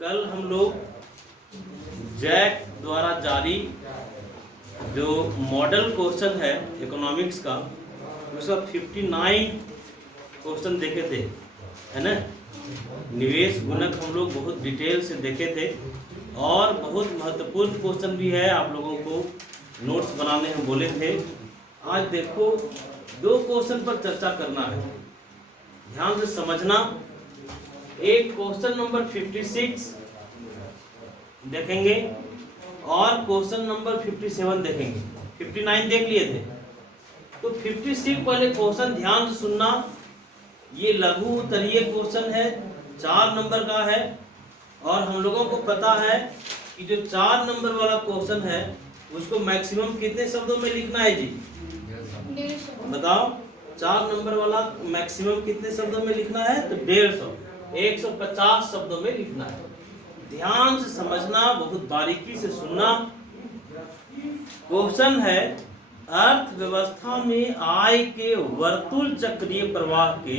कल हम लोग जैक द्वारा जारी जो मॉडल क्वेश्चन है इकोनॉमिक्स का, उसका 59 क्वेश्चन देखे थे, है ना। निवेश गुणक हम लोग बहुत डिटेल से देखे थे और बहुत महत्वपूर्ण क्वेश्चन भी है, आप लोगों को नोट्स बनाने हम बोले थे। आज देखो 2 क्वेश्चन पर चर्चा करना है, ध्यान से समझना। एक क्वेश्चन नंबर 56 देखेंगे और क्वेश्चन नंबर 57 देखेंगे। 59 देख लिए थे, तो 56 वाले क्वेश्चन ध्यान से सुनना। ये लघु उत्तरीय क्वेश्चन है, 4 नंबर का है और हम लोगों को पता है कि जो 4 नंबर वाला क्वेश्चन है उसको मैक्सिमम कितने शब्दों में लिखना है जी? बताओ, 4 नंबर वाला मैक्सिमम कितने शब्दों में लिखना है? तो 150, 150 शब्दों में लिखना है। ध्यान से समझना, बहुत बारीकी से सुनना। क्वेश्चन है, अर्थव्यवस्था में आय के वर्तुल चक्रीय प्रवाह के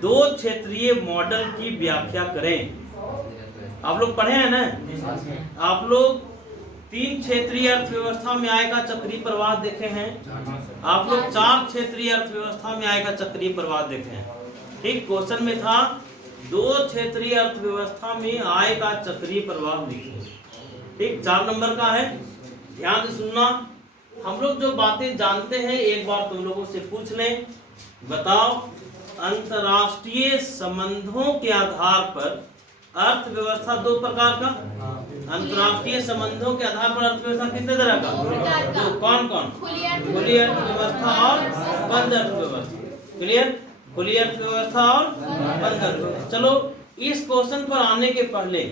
2 क्षेत्रीय मॉडल की व्याख्या करें। आप लोग पढ़े हैं ना? आप लोग 3 क्षेत्रीय अर्थव्यवस्था में आय का चक्रीय प्रवाह देखे हैं, आप लोग 4 क्षेत्रीय अर्थव्यवस्था में आय का चक्रीय प्रवाह देखे हैं। ठीक, क्वेश्चन में था 2 क्षेत्रीय अर्थव्यवस्था में आय का चक्रीय प्रवाह लिखो। ठीक, 4 नंबर का है, ध्यान से सुनना। हम लोग जो बातें जानते हैं एक बार तुम लोगों से पूछ लें। बताओ, अंतरराष्ट्रीय संबंधों के आधार पर अर्थव्यवस्था 2 प्रकार का। अंतरराष्ट्रीय संबंधों के आधार पर अर्थव्यवस्था कितने तरह का? तो कौन कौन? खुली अर्थव्यवस्था और बंद अर्थव्यवस्था। क्लियर? खुली अर्थव्यवस्था और बंद अर्थव्यवस्था। चलो, इस क्वेश्चन पर आने के पहले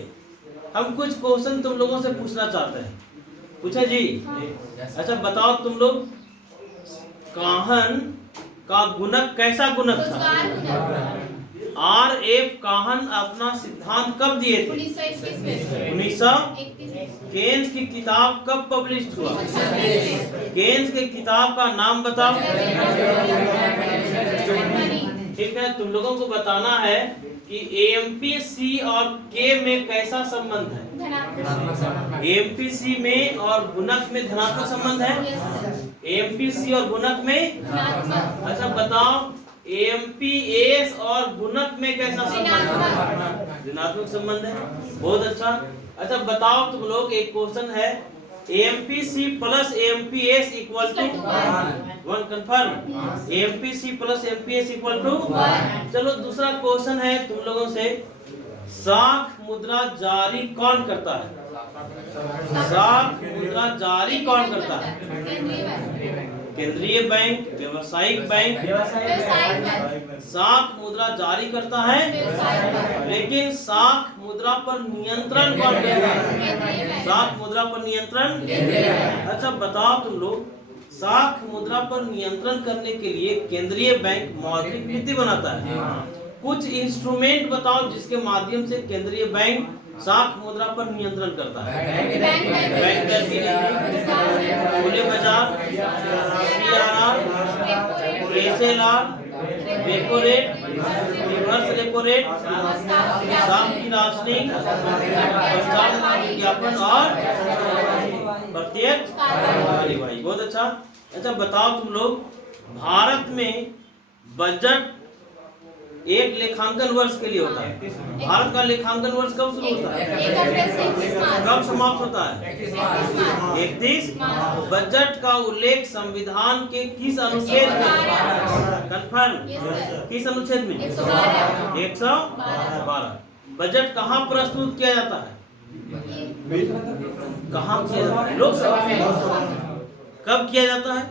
हम कुछ क्वेश्चन तुम लोगों से पूछना चाहते हैं। पूछे जी? अच्छा बताओ, तुम लोग काहन का गुणक कैसा गुणक था? RF काहन अपना सिद्धांत कब दिए थे? 1900। केन्स की किताब कब पब्लिश हुआ? केन्स की किताब का नाम बताओ। ठीक है, तुम लोगों को बताना है कि AMPC और K में कैसा संबंध है? AMPC में और गुणक में धनात्मक संबंध है। AMPC और गुणक में। अच्छा बताओ, AMPS और गुणक में कैसा संबंध है? ऋणात्मक संबंध है। बहुत अच्छा। अच्छा बताओ तुम लोग, एक क्वेश्चन है, AMPC plus AMPS equal to 1, confirm? AMPC plus AMPS equal to 1। चलो दूसरा क्वेश्चन है तुम लोगों से, साख मुद्रा जारी कौन करता है? साख मुद्रा जारी कौन करता है? केंद्रीय बैंक, व्यवसायिक बैंक? साख मुद्रा जारी करता है, लेकिन साख मुद्रा पर नियंत्रण कौन करता है? साख मुद्रा पर नियंत्रण। अच्छा बताओ तुम लोग, साख मुद्रा पर नियंत्रण करने के लिए केंद्रीय बैंक मौद्रिक नीति बनाता है। कुछ इंस्ट्रूमेंट बताओ जिसके माध्यम से केंद्रीय बैंक साख मुद्रा पर नियंत्रण करता है। बैंक दर, खुले बाजार, CRR, SLR, repo rate, reverse repo rate, साख की राशनिंग, प्रचार विज्ञापन और प्रत्यक्ष कार्यवाही। बहुत अच्छा। अच्छा बताओ तुम लोग, भारत में बजट एक लेखांकन वर्ष के लिए होता है। भारत का लेखांकन वर्ष कब शुरू होता है? कब समाप्त होता है? 31। बजट का उल्लेख संविधान के किस अनुच्छेद में? कंफर्म? किस अनुच्छेद में? 112। बजट कहाँ प्रस्तुत किया जाता है? कहाँ किया जाता है? लोकसभा में। कब किया जाता है?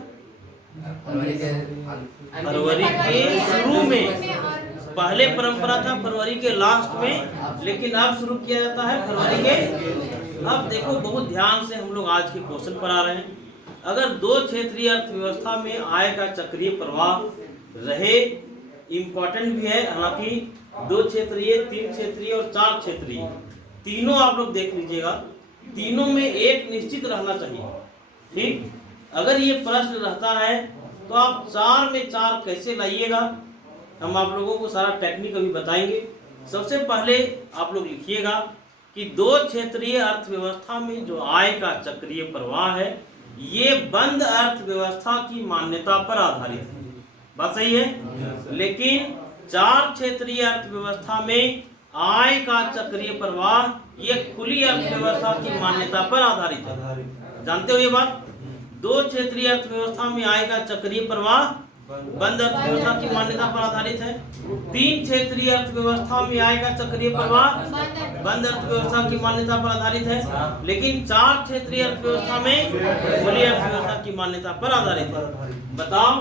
फरवरी के शुरू में। पहले परंपरा था फरवरी के लास्ट में, लेकिन अब शुरू किया जाता है फरवरी के। अब देखो, बहुत ध्यान से हम लोग आज के क्वेश्चन पर आ रहे हैं। अगर 2 क्षेत्रीय अर्थव्यवस्था में आय का चक्रीय प्रवाह रहे, इम्पोर्टेंट भी है, हालांकि 2 क्षेत्रीय, 3 क्षेत्रीय और 4 क्षेत्रीय, तीनों आप लोग देख लीजिएगा, तीनों में एक निश्चित रहना चाहिए। ठीक, अगर ये प्रश्न रहता है तो आप 4 में 4 कैसे लाइएगा, हम आप लोगों को सारा टेक्निक अभी बताएंगे। सबसे पहले आप लोग लिखिएगा, कि दो क्षेत्रीय अर्थव्यवस्था में जो आय का चक्रीय प्रवाह है ये बंद अर्थव्यवस्था की मान्यता पर आधारित है। बात सही है। लेकिन चार क्षेत्रीय अर्थव्यवस्था में आय का चक्रीय प्रवाह ये खुली अर्थव्यवस्था की मान्यता पर आधारित है। जानते हो ये बात? दो क्षेत्रीय अर्थव्यवस्था में आय का चक्रीय प्रवाह बंद अर्थव्यवस्था की मान्यता पर आधारित है। तीन क्षेत्रीय अर्थव्यवस्था में आय का चक्रीय प्रवाह बंद अर्थव्यवस्था की मान्यता पर आधारित है। लेकिन चार क्षेत्रीय अर्थव्यवस्था में खुली अर्थव्यवस्था की मान्यता पर आधारित है। बताओ,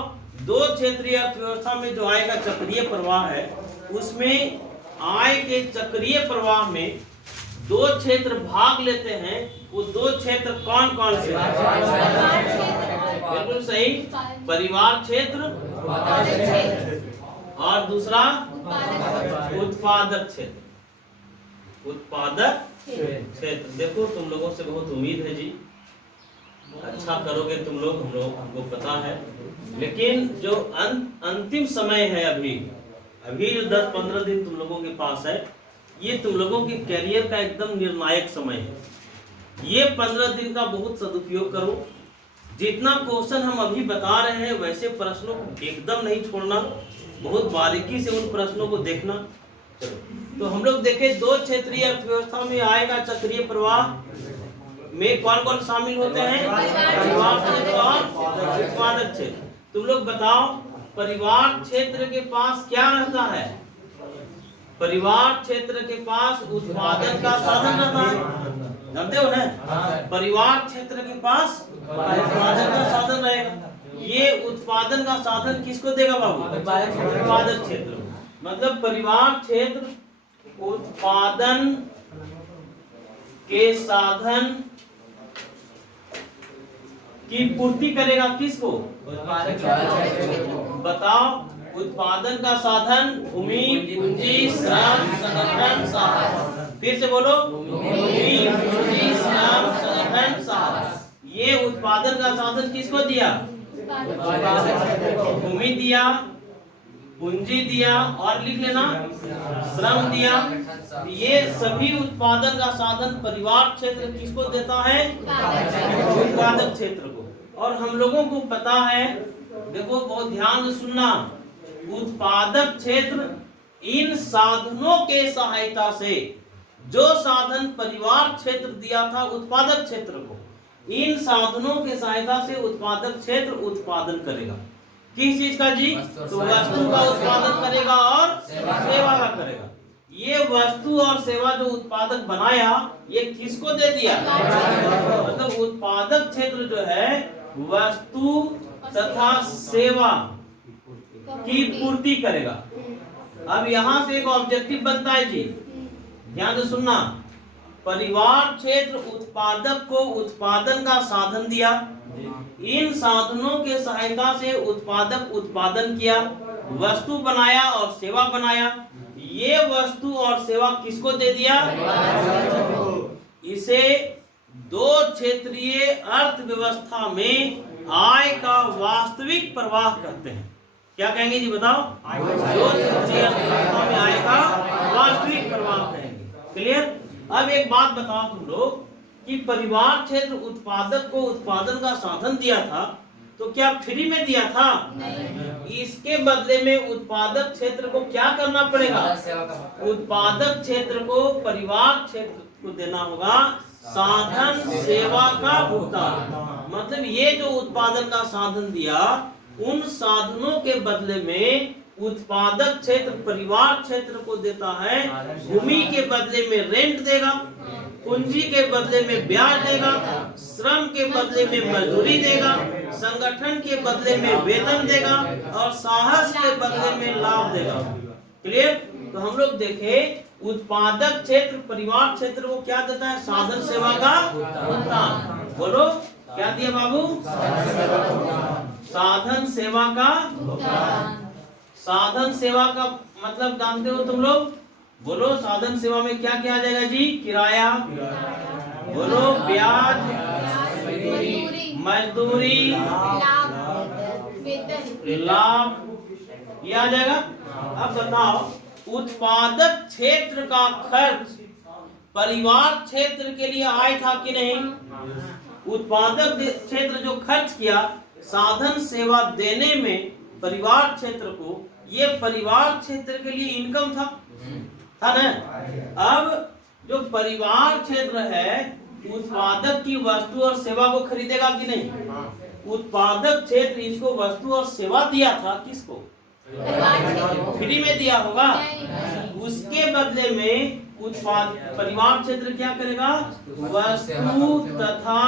दो क्षेत्रीय अर्थव्यवस्था में जो आय का चक्रीय प्रवाह है उसमें आय के चक्रीय प्रवाह में दो क्षेत्र भाग लेते हैं। वो दो क्षेत्र कौन कौन से? बिल्कुल सही, परिवार क्षेत्र और दूसरा उत्पादक क्षेत्र। उत्पादक क्षेत्र। देखो, तुम लोगों से बहुत उम्मीद है जी, अच्छा करोगे तुम लोग, हम लोग हमको पता है। लेकिन जो अंतिम समय है अभी जो 10-15 दिन तुम लोगों के पास है, ये तुम लोगों के कैरियर का एकदम निर्णायक समय है। ये 15 दिन का बहुत सदुपयोग करो। जितना क्वेश्चन हम अभी बता रहे हैं वैसे प्रश्नों को एकदम नहीं छोड़ना, बहुत बारीकी से उन प्रश्नों को देखना। तो हम लोग देखें, दो क्षेत्रीय अर्थव्यवस्था में आय का चक्रीय प्रवाह में कौन कौन शामिल होते हैं? परिवार क्षेत्र और उत्पादक क्षेत्र। तुम लोग बताओ, परिवार क्षेत्र के पास क्या रहता है? परिवार क्षेत्र के पास उत्पादन का साधन रहता है। जानते हो ना? परिवार क्षेत्र के पास उत्पादन का साधन रहेगा। ये उत्पादन का साधन किसको देगा बाबू? उत्पादक क्षेत्र। मतलब परिवार क्षेत्र उत्पादन के साधन की पूर्ति करेगा। किसको? बताओ, उत्पादन का साधन भूमि, पूंजी, श्रम, संगठन, साहस। फिर से बोलो, भूमि, पूंजी, श्रम, संगठन, साहस। ये उत्पादन का साधन किसको दिया? भूमि दिया, पूंजी दिया और लिख लेना श्रम दिया। ये सभी उत्पादन का साधन परिवार क्षेत्र किसको देता है? उत्पादक क्षेत्र को। और हम लोगों को पता है, देखो बहुत ध्यान से सुनना, उत्पादक क्षेत्र इन साधनों के सहायता से, जो साधन परिवार क्षेत्र दिया था उत्पादक क्षेत्र को, इन साधनों के सहायता से उत्पादक क्षेत्र उत्पादन करेगा। किस चीज का जी? तो वस्तु का उत्पादन करेगा और सेवा का करेगा। ये वस्तु और सेवा जो उत्पादक बनाया, ये किसको दे दिया? मतलब उत्पादक क्षेत्र जो है वस्तु तथा सेवा की पूर्ति करेगा। अब यहाँ से एक ऑब्जेक्टिव बनता है जी, ध्यान से सुनना। परिवार क्षेत्र उत्पादक को उत्पादन का साधन दिया, इन साधनों के सहायता से उत्पादक उत्पादन किया, वस्तु बनाया और सेवा बनाया। ये वस्तु और सेवा किसको दे दिया? इसे दो क्षेत्रीय अर्थव्यवस्था में आय का वास्तविक प्रवाह कहते हैं। क्या कहेंगे जी? बताओ। दो क्षेत्रीय अर्थव्यवस्था में आय का वास्तविक प्रवाह कहेंगे। क्लियर? अब एक बात बताओ तुम लोग कि परिवार क्षेत्र उत्पादक को उत्पादन का साधन दिया था, तो क्या फ्री में दिया था? नहीं। इसके बदले में उत्पादक क्षेत्र को क्या करना पड़ेगा? उत्पादक क्षेत्र को परिवार क्षेत्र को देना होगा साधन सेवा का भुगतान। मतलब ये जो उत्पादन का साधन दिया, उन साधनों के बदले में उत्पादक क्षेत्र परिवार क्षेत्र को देता है। भूमि के बदले में रेंट देगा, पूंजी के बदले में ब्याज देगा, श्रम के बदले में मजदूरी देगा, संगठन के बदले में वेतन देगा और साहस के बदले में लाभ देगा। क्लियर? तो हम लोग देखें, उत्पादक क्षेत्र परिवार क्षेत्र को क्या देता है? साधन सेवा का भुगतान। बोलो, क्या दिया बाबू? साधन सेवा का भुगतान। साधन सेवा का मतलब जानते हो तुम लोग? बोलो, साधन सेवा में क्या क्या आ जाएगा जी? किराया, बोलो, ब्याज, मजदूरी, लाभ, ये आ जाएगा। अब बताओ, उत्पादक क्षेत्र का खर्च परिवार क्षेत्र के लिए आय था कि नहीं? उत्पादक क्षेत्र जो खर्च किया साधन सेवा देने में परिवार क्षेत्र को, ये परिवार क्षेत्र के लिए इनकम था ना? अब जो परिवार क्षेत्र है उत्पादक की वस्तु और सेवा को खरीदेगा कि नहीं? उत्पादक क्षेत्र इसको वस्तु और सेवा दिया था, किसको? फ्री में दिया होगा। उसके बदले में परिवार क्षेत्र क्या करेगा? वस्तु तथा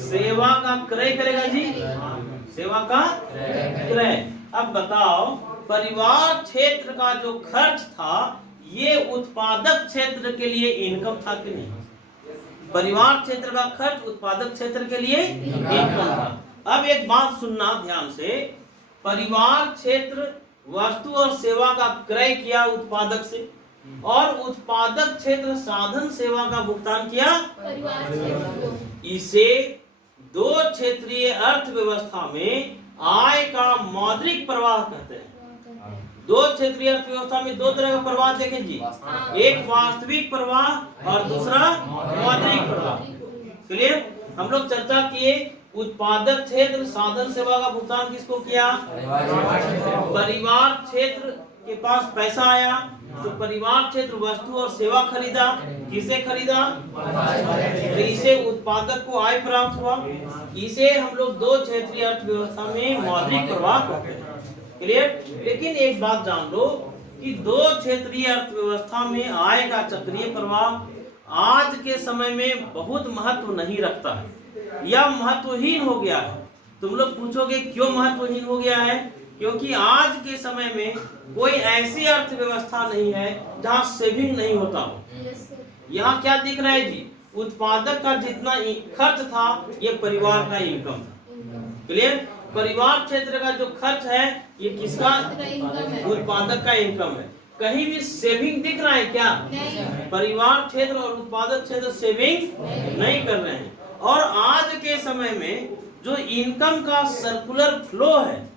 सेवा का क्रय करेगा जी, सेवा का क्रय। अब बताओ परिवार क्षेत्र का जो खर्च था ये उत्पादक क्षेत्र के लिए इनकम था कि नहीं? परिवार क्षेत्र का खर्च उत्पादक क्षेत्र के लिए इनकम था। अब एक बात सुनना ध्यान से, परिवार क्षेत्र वस्तु और सेवा का क्रय किया उत्पादक से, और उत्पादक क्षेत्र साधन सेवा का भुगतान किया परिवार क्षेत्र। इसे दो क्षेत्रीय अर्थव्यवस्था में आय का मौद्रिक प्रवाह कहते हैं। दो क्षेत्रीय अर्थव्यवस्था में दो तरह का प्रवाह देखें जी, एक वास्तविक प्रवाह और दूसरा मौद्रिक प्रवाह। क्लियर? हम लोग चर्चा किए उत्पादक क्षेत्र साधन सेवा का भुगतान किसको किया? परिवार क्षेत्र के पास पैसा आया तो परिवार क्षेत्र वस्तु और सेवा खरीदा, किसे खरीदा? तो इसे उत्पादक को आय प्राप्त हुआ। इसे हम लोग दो क्षेत्रीय अर्थव्यवस्था में मौद्रिक प्रवाह कहते हैं। क्लियर? लेकिन एक बात जान लो कि दो क्षेत्रीय अर्थव्यवस्था में आय का चक्रीय प्रवाह आज के समय में बहुत महत्व नहीं रखता है या महत्वहीन हो गया है। तुम लोग पूछोगे क्यों महत्वहीन हो गया है? क्योंकि आज के समय में कोई ऐसी अर्थव्यवस्था नहीं है जहाँ सेविंग नहीं होता हो। यहाँ क्या दिख रहा है जी? उत्पादक का जितना खर्च था ये परिवार का इनकम था। क्लियर? परिवार क्षेत्र का जो खर्च है ये किसका? उत्पादक का इनकम है। कहीं भी सेविंग दिख रहा है क्या? परिवार क्षेत्र और उत्पादक क्षेत्र सेविंग नहीं कर रहे हैं। और आज के समय में जो इनकम का सर्कुलर फ्लो है,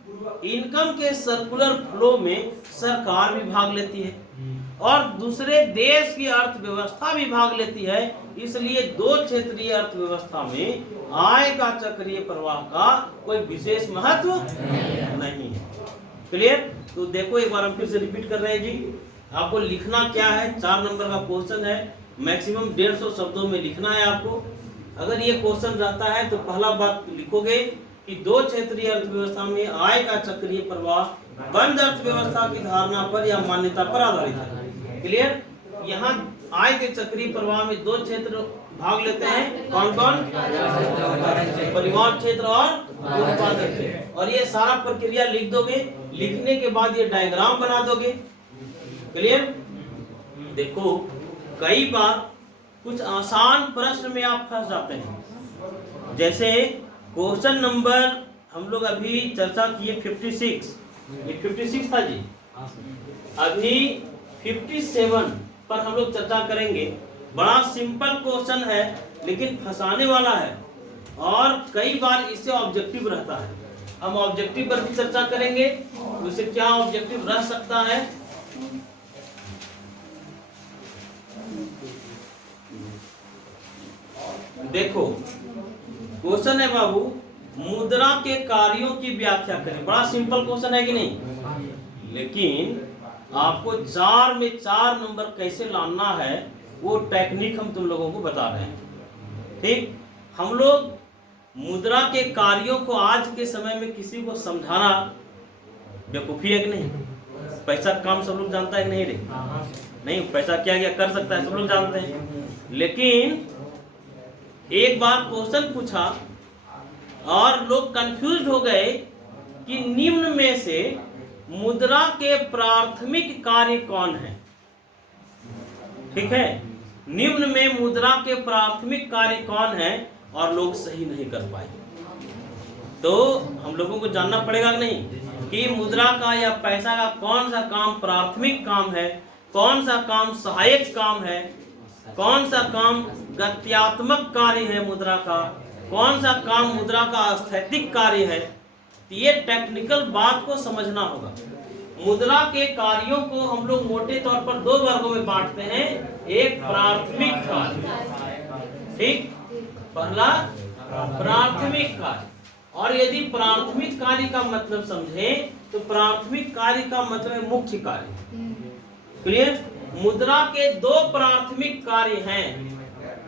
इनकम के सर्कुलर फ्लो में सरकार भी भाग लेती है और दूसरे देश की अर्थव्यवस्था भी भाग लेती है। इसलिए दो क्षेत्रीय अर्थव्यवस्था में आय का चक्रीय प्रवाह का कोई विशेष महत्व नहीं है। क्लियर? तो देखो एक बार हम फिर से रिपीट कर रहे हैं जी। आपको लिखना क्या है? 4 नंबर का क्वेश्चन है, मैक्सिमम 150 शब्दों में लिखना है आपको। अगर ये क्वेश्चन रहता है तो पहला बात लिखोगे कि दो क्षेत्रीय अर्थव्यवस्था में आय का चक्रीय प्रवाह बंद अर्थव्यवस्था की धारणा पर या मान्यता पर आधारित है। क्लियर? यहाँ आय के चक्रीय प्रवाह में दो क्षेत्र भाग लेते हैं, कौन कौन? परिवार क्षेत्र और उत्पादक क्षेत्र। और ये सारा प्रक्रिया लिख दोगे, लिखने के बाद ये डायग्राम बना दोगे। क्लियर? देखो कई बार कुछ आसान प्रश्न में आप फंस जाते हैं। जैसे क्वेश्चन नंबर हम लोग अभी चर्चा किए 56, ये 56 था जी। अभी 57 पर हम लोग चर्चा करेंगे। बड़ा सिंपल क्वेश्चन है लेकिन फंसाने वाला है और कई बार इससे ऑब्जेक्टिव रहता है। हम ऑब्जेक्टिव पर भी चर्चा करेंगे, उससे क्या ऑब्जेक्टिव रह सकता है। देखो क्वेश्चन है बाबू, मुद्रा के कार्यों की व्याख्या करें। बड़ा सिंपल क्वेश्चन है कि नहीं? लेकिन आपको 4 में 4 नंबर कैसे लाना है वो टेक्निक हम तुम लोगों को बता रहे हैं। ठीक? हम लोग मुद्रा के कार्यों को आज के समय में किसी को समझाना बेवकूफी है कि नहीं? पैसा काम सब लोग जानता है कि नहीं रे? नहीं, पैसा क्या क्या कर सकता है सब लोग जानते हैं। लेकिन एक बार क्वेश्चन पूछा और लोग कंफ्यूज हो गए कि निम्न में से मुद्रा के प्राथमिक कार्य कौन है। ठीक है? निम्न में मुद्रा के प्राथमिक कार्य कौन है, और लोग सही नहीं कर पाए। तो हम लोगों को जानना पड़ेगा नहीं कि मुद्रा का या पैसा का कौन सा काम प्राथमिक काम है, कौन सा काम सहायक काम है, कौन सा काम गत्यात्मक कार्य है मुद्रा का, कौन सा काम मुद्रा का स्थैतिक कार्य है। ये टेक्निकल बात को समझना होगा। मुद्रा के कार्यों को हम लोग मोटे तौर पर दो वर्गों में बांटते हैं। एक प्राथमिक कार्य, ठीक, पहला प्राथमिक कार्य। और यदि प्राथमिक कार्य का मतलब समझे तो प्राथमिक कार्य का मतलब है मुख्य कार्य। क्लियर? मुद्रा के दो प्राथमिक कार्य हैं,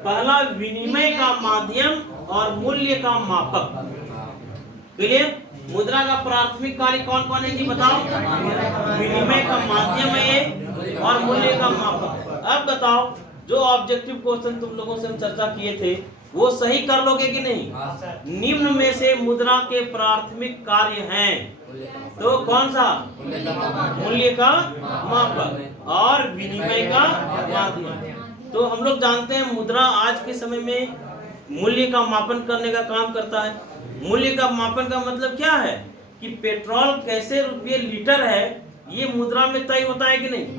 पहला विनिमय का माध्यम और मूल्य का मापक। क्लियर? मुद्रा का प्राथमिक कार्य कौन कौन है जी बताओ? विनिमय का माध्यम है ये और मूल्य का मापक। अब बताओ, जो ऑब्जेक्टिव क्वेश्चन तुम लोगों से हम चर्चा किए थे वो सही कर लोगे कि नहीं? निम्न में से मुद्रा के प्राथमिक कार्य हैं तो कौन सा? मूल्य का मापक और विनिमय का माध्यम। तो हम लोग जानते हैं मुद्रा आज के समय में मूल्य का मापन करने का काम करता है। मूल्य का मापन का मतलब क्या है कि पेट्रोल कैसे रुपये लीटर है ये मुद्रा में तय होता है कि नहीं?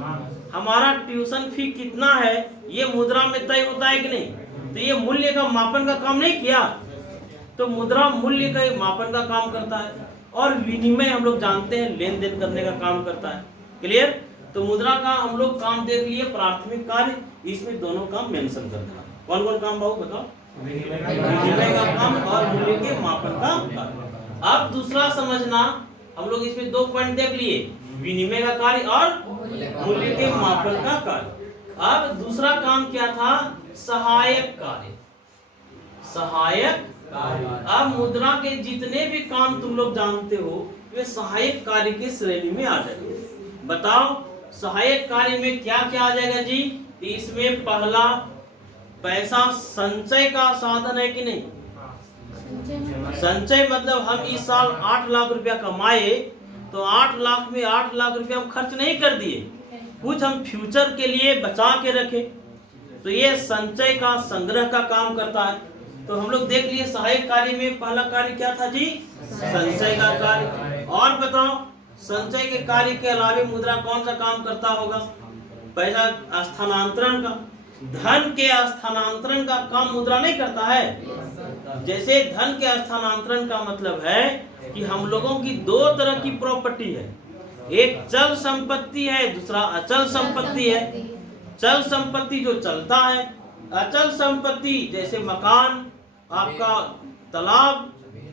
हमारा ट्यूशन फी कितना है ये मुद्रा में तय होता है कि नहीं? तो ये मूल्य का मापन का काम नहीं किया। तो मुद्रा मूल्य का मापन का काम करता है और विनिमय हम लोग जानते हैं लेन देन करने का काम करता है। क्लियर? तो मुद्रा का हम लोग काम देख लिए, प्राथमिक कार्य, इसमें दोनों काम मेंशन करना है। कौन कौन काम बाबू बताओ? विनिमय का काम और मूल्य के मापन का काम। अब दूसरा समझना, हम लोग इसमें दो पॉइंट देख लिए, विनिमय का कार्य और मूल्य के मापन का कार्य। अब दूसरा काम क्या था? सहायक कार्य। सहायक कार्य। अब मुद्रा के जितने भी काम तुम लोग जानते हो वे सहायक कार्य की श्रेणी में आ जाएंगे। बताओ सहायक कार्य में क्या क्या आ जाएगा जी? इसमें पहला, पैसा संचय का साधन है कि नहीं? संचय मतलब हम इस साल 8 लाख रुपया कमाए तो 8 लाख में 8 लाख रुपया हम खर्च नहीं कर दिए, कुछ हम फ्यूचर के लिए बचा के रखे, तो ये संचय का, संग्रह का काम करता है। तो हम लोग देख लिए सहायक कार्य में पहला कार्य क्या था जी? संचय का कार्य। और बताओ संचय के कार्य के अलावा मुद्रा कौन सा काम करता होगा? पैसा स्थानांतरण का, धन के स्थानांतरण का काम मुद्रा नहीं करता है। जैसे धन के स्थानांतरण का मतलब है कि हम लोगों की दो तरह की प्रॉपर्टी है, एक चल संपत्ति है, दूसरा अचल संपत्ति है। चल संपत्ति जो चलता है, अचल संपत्ति जैसे मकान, आपका तालाब,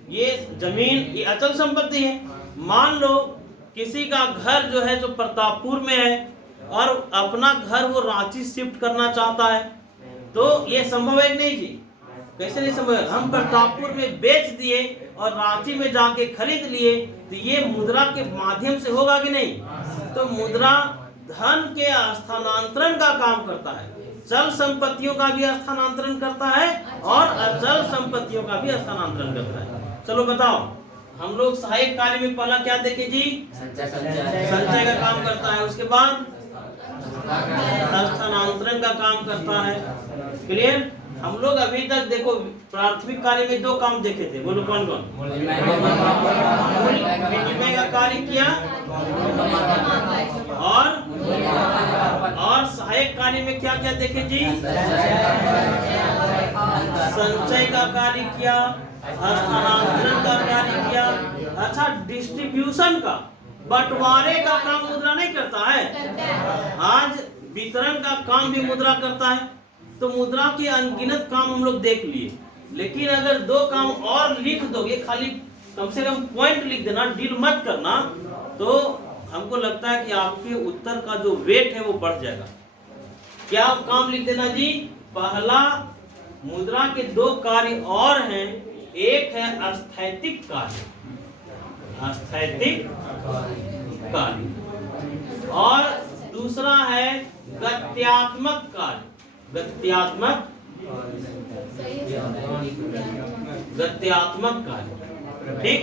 ये जमीन, ये अचल संपत्ति है। मान लो किसी का घर जो है जो प्रतापपुर में है और अपना घर वो रांची शिफ्ट करना चाहता है, तो ये संभव है नहीं जी? कैसे नहीं संभव है? हम प्रतापपुर में बेच दिए और रांची में जाके खरीद लिए, तो ये मुद्रा के माध्यम से होगा कि नहीं? तो मुद्रा धन के स्थानांतरण का काम करता है, चल संपत्तियों का भी स्थानांतरण करता है और अचल संपत्तियों का भी स्थानांतरण करता है। चलो बताओ, हम लोग सहायक कार्य में पहला क्या देखे जी? संचय का काम करता है, उसके बाद स्थानांतरण का काम करता है। क्लियर? हम लोग अभी तक देखो प्राथमिक कार्य में दो काम देखे थे, बोलो कौन कौन? विनिमय का कार्य किया और सहायक कार्य में क्या क्या देखे जी? संचय का कार्य किया, स्थानांतरण का कार्य किया। अच्छा, डिस्ट्रीब्यूशन का, बंटवारे का काम मुद्रा नहीं करता है? आज वितरण का काम भी मुद्रा करता है। तो मुद्रा के अनगिनत काम हम लोग देख लिए, लेकिन अगर दो काम और लिख दोगे, खाली कम से कम पॉइंट लिख देना, डील मत करना, तो हमको लगता है कि आपके उत्तर का जो वेट है वो बढ़ जाएगा। क्या काम लिख देना जी? पहला, मुद्रा के दो कार्य और हैं, एक है स्थैतिक कार्य, स्थैतिक कार्य, और दूसरा है गत्यात्मक कार्य, गत्यात्मक कार्य। ठीक,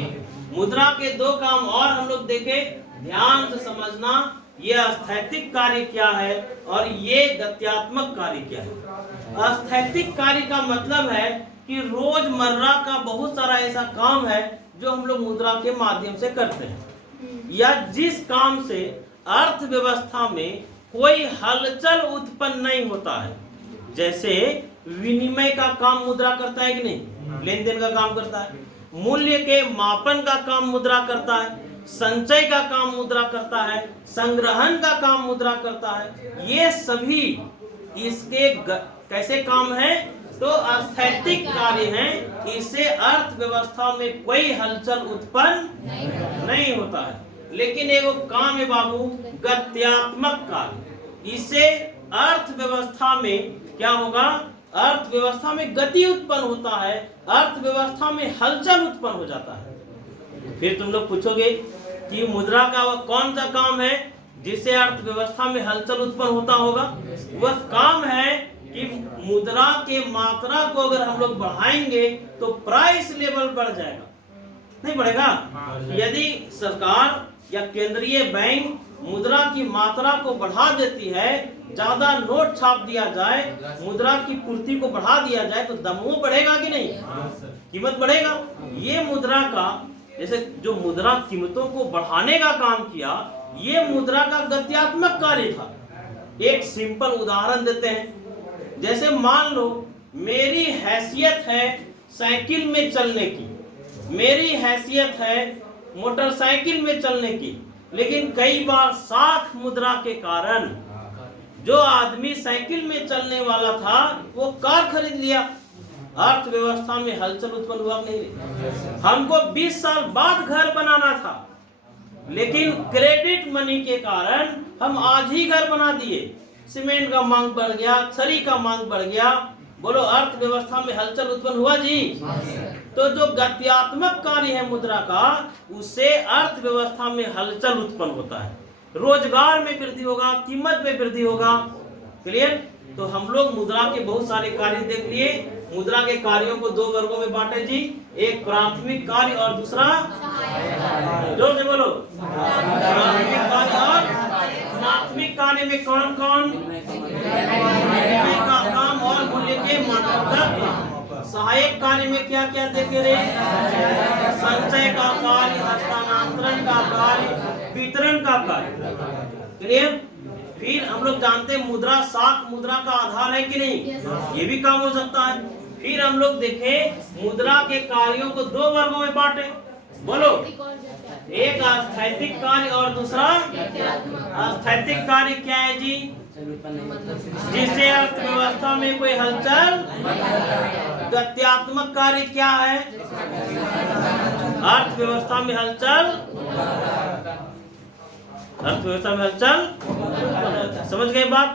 मुद्रा के दो काम और हम लोग देखे, ध्यान से समझना, ये स्थैतिक कार्य क्या है और ये गत्यात्मक कार्य क्या है। स्थैतिक कार्य का मतलब है कि रोजमर्रा का बहुत सारा ऐसा काम है जो हम लोग मुद्रा के माध्यम से करते हैं, या जिस काम से अर्थव्यवस्था में कोई हलचल उत्पन्न नहीं होता है। जैसे विनिमय का काम मुद्रा करता है कि नहीं? लेन देन का काम करता है। मूल्य के मापन का काम मुद्रा करता है। संचय का काम मुद्रा करता है, संग्रहण का काम मुद्रा करता है। ये सभी इसके कैसे काम है? तो स्थैतिक कार्य हैं। इससे अर्थव्यवस्था में कोई हलचल उत्पन्न नहीं होता है। लेकिन एगो काम है बाबू, गत्यात्मक कार्य। इससे अर्थव्यवस्था में क्या होगा? अर्थव्यवस्था में गति उत्पन्न होता है, अर्थव्यवस्था में हलचल उत्पन्न हो जाता है। फिर तुम लोग पूछोगे कि मुद्रा का वह कौन सा काम है जिससे अर्थव्यवस्था में हलचल उत्पन्न होता होगा? वह काम है कि मुद्रा के मात्रा को अगर हम लोग बढ़ाएंगे तो प्राइस लेवल बढ़ जाएगा, नहीं बढ़ेगा? यदि सरकार या केंद्रीय बैंक मुद्रा की मात्रा को बढ़ा देती है, ज्यादा नोट छाप दिया जाए, मुद्रा की पूर्ति को बढ़ा दिया जाए, तो दमों बढ़ेगा कि नहीं? कीमत बढ़ेगा। ये मुद्रा का, जैसे जो मुद्रा कीमतों को बढ़ाने का काम किया, ये मुद्रा का गत्यात्मक कार्य था। एक सिंपल उदाहरण देते हैं। जैसे मान लो मेरी हैसियत है साइकिल में चलने की, मेरी हैसियत है मोटरसाइकिल में चलने की, लेकिन कई बार साख मुद्रा के कारण जो आदमी साइकिल में चलने वाला था वो कार खरीद लिया। अर्थव्यवस्था में हलचल उत्पन्न हुआ नहीं? हमको 20 साल बाद घर बनाना था, लेकिन क्रेडिट मनी के कारण हम आज ही घर बना दिए। सीमेंट का मांग बढ़ गया, छड़ी का मांग बढ़ गया। बोलो अर्थव्यवस्था में हलचल उत्पन्न हुआ जी? तो जो गत्यात्मक कार्य है मुद्रा का, उससे अर्थव्यवस्था में हलचल उत्पन्न होता है, रोजगार में वृद्धि होगा, कीमत में वृद्धि होगा। क्लियर? तो हम लोग मुद्रा के बहुत सारे कार्य देख लिए। मुद्रा के कार्यों को दो वर्गों में बांटे जी, एक प्राथमिक कार्य और दूसरा, जोर से बोलो, प्राथमिक कार्य और प्राथमिक कार्य में कौन कौन? का काम और मूल्य के मानक। सहायक कार्य में क्या क्या देखे रहे? संचय का कार्य, हस्तांतरण का कार्य, वितरण का कार्य। क्लियर? फिर हम लोग जानते हैं मुद्रा साख मुद्रा का आधार है कि नहीं? ये भी काम हो सकता है। फिर हम लोग देखें मुद्रा के कार्यों को दो वर्गों में बांटे। बोलो, एक स्थैतिक कार्य और दूसरा स्थैतिक कार्य। क्या है जी? जिससे अर्थव्यवस्था में कोई हलचल। गत्यात्मक कार्य क्या है? अर्थव्यवस्था में हलचल, अर्थव्यवस्था में हलचल। समझ गए बात?